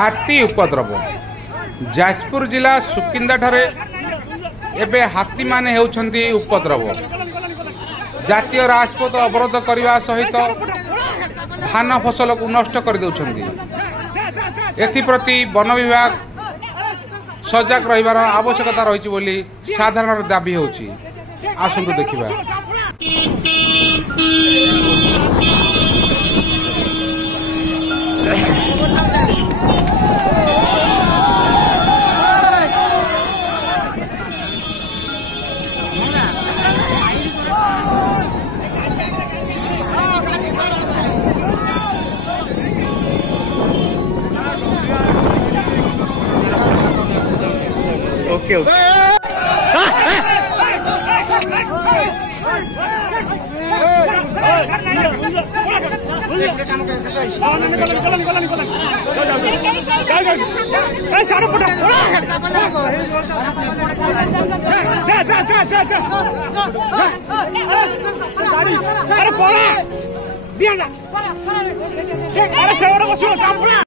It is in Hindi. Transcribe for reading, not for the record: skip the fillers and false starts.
हाथी उपद्रव जाजपुर जिला सुकिंदा ठारे एबे हाथी माने हेउछंती उपद्रव। जातीय राजपथ अवरोध करने सहित धान फसल को नष्ट कर देउछंती। एथिप्रति वन विभाग सजग रहिबार आवश्यकता रही बोली साधारण दाबी होउछि। आसंतु देखिबा। ओके ओके अरे